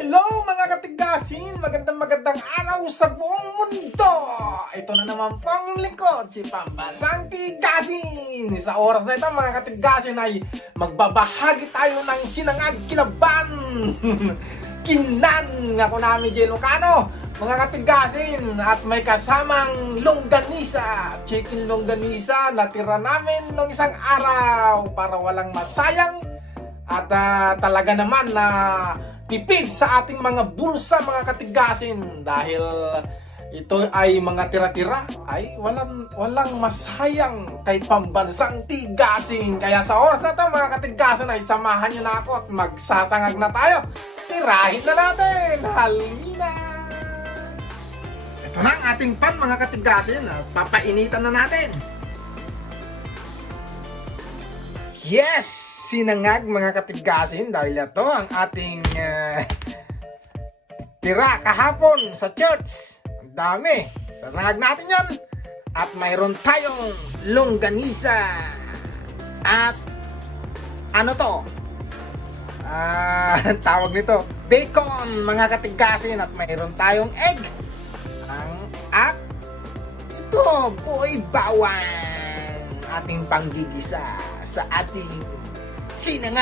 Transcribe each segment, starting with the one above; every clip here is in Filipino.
Hello mga katigasin! Magandang araw sa buong mundo! Ito na naman pong lingkod, si Pambansang Tigasin! Sa oras na ito mga katigasin ay magbabahagi tayo ng sinangag kilaban! Kinan! Ako namin Jay Lucano, mga katigasin! At may kasamang longganisa, chicken longganisa na tira namin nung isang araw para walang masayang at talaga naman na tipid sa ating mga bulsa mga katigasin dahil ito ay mga tira-tira ay walang masayang kay Pambansang Tigasin. Kaya sa oras na ito mga katigasin ay samahan nyo na ako at magsasangag na tayo. Tirahin na natin! Halina! Ito na ang ating pan mga katigasin at papainitan na natin. Yes! Sinangag mga katigasin dahil ito ang ating tira kahapon sa church. Ang dami. Sasangag natin yan. At mayroon tayong longganisa. At ano to? Tawag nito bacon mga katigasin. At mayroon tayong egg. At ito boy bawang. Ating panggigisa sa ating sinangag.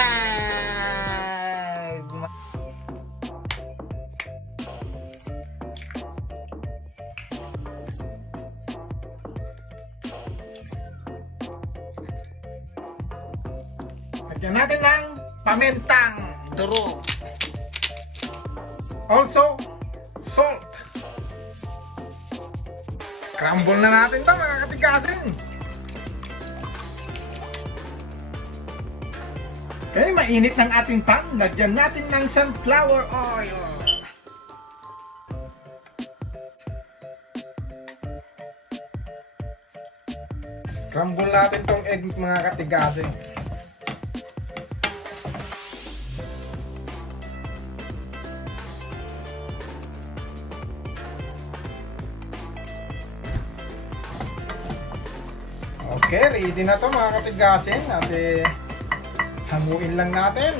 Lagyan natin ng pamentang durog. Also, salt. Scramble na natin ito mga katigasin. Okay, mainit ng ating pan. Lagyan natin ng sunflower oil. Scramble natin tong egg mga katigasin. Okay, ready na to mga katigasin. At hamuin lang natin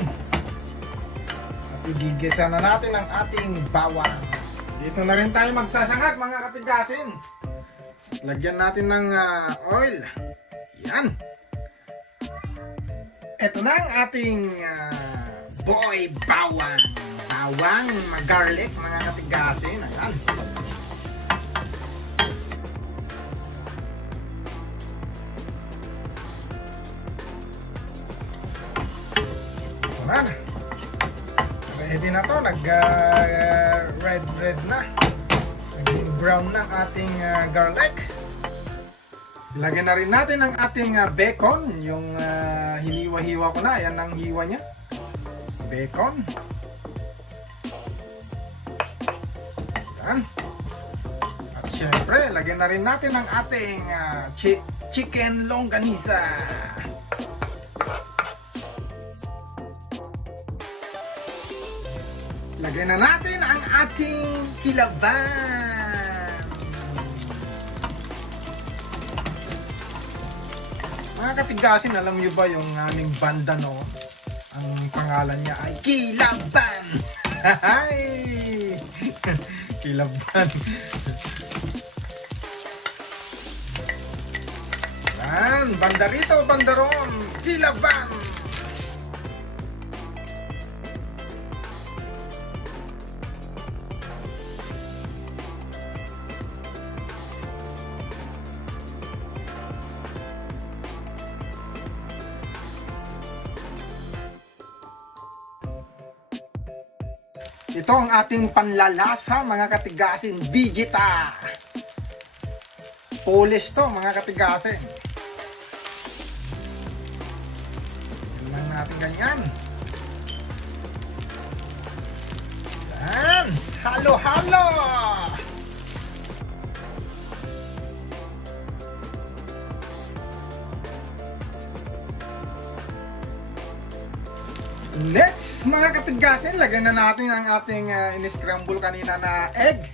at igigisa na natin ang ating bawang. Dito na rin tayo magsasangag mga katigasin. Lagyan natin ng oil. Yan. Ito na ang ating boy bawang. Bawang garlic mga katigasin. Ayan. Ready na to, red na, naging brown na ang ating garlic. Lagyan na rin natin ang ating bacon, yung hiniwa-hiwa ko na, yan ang hiwa niya, bacon. Yan. At syempre lagyan na rin natin ang ating chicken longganisa. Lagyan na natin ang ating kilaban. Mga katigasin, alam nyo ba yung aming banda no? Ang pangalan niya ay Kilaban. Kilaban. Yan, banda rito, banda ron. Kilaban. Ito ang ating panlalasa mga katigasin, Vegeta. Polish to mga katigasin. Yan lang natin ganyan. Yan, halo-halo. Next, mga katigasin, lagyan na natin ang ating in-scramble kanina na egg.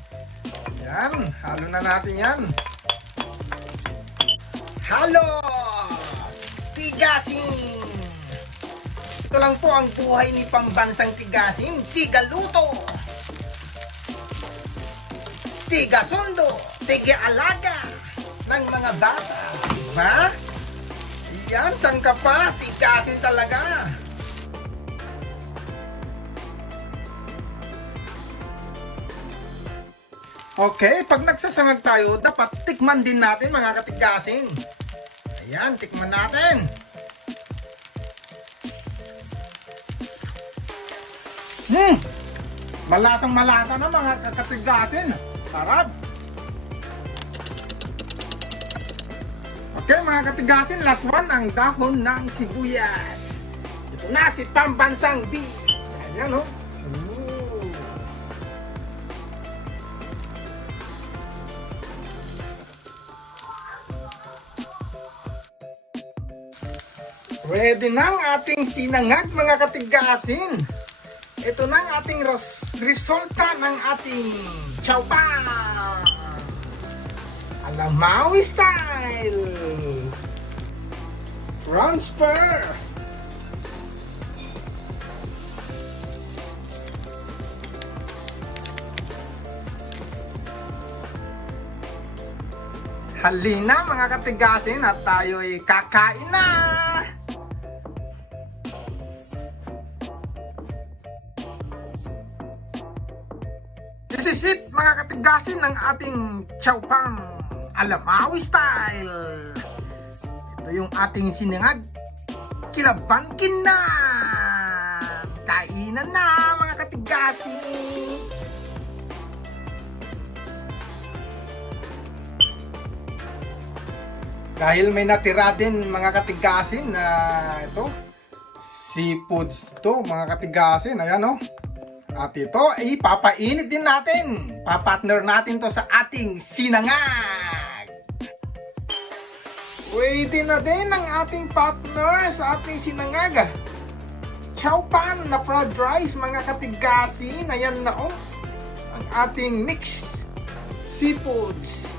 Yan, halo na natin yan. Halo! Tigasin! Ito lang po ang buhay ni pambansang tigasin, tigaluto! Tigasundo! Tigaalaga! Ng mga bata. Diba? Yan, saan ka pa? Tigasin talaga! Okay, pag nagsasangag tayo, dapat tikman din natin mga katigasin. Ayan, tikman natin. Malatang malata na mga katigasin. Sarap. Okay mga katigasin, last one, ang dahon ng sibuyas. Ito na si pambansang beef. Ayan o. Ready na ang ating sinangag mga katigasin. Ito na ang ating resulta ng ating chow pan. Alamawi style. Transfer. Halina mga katigasin at tayo'y kakain na. This is it mga katigasin ng ating chow pan Alamawi style. Ito yung ating sinangag. Kilabangkin na. Kainan na mga katigasin. Dahil may natira din mga katigasin na ito seafoods to mga katigasin. Ayan o. At ito ay papainit din natin. Papartner natin to sa ating sinangag. Pwede na din ang ating partner sa ating sinangag. Chow pan na fried rice mga katigasin. Ayan na o. Ang ating mixed seafoods.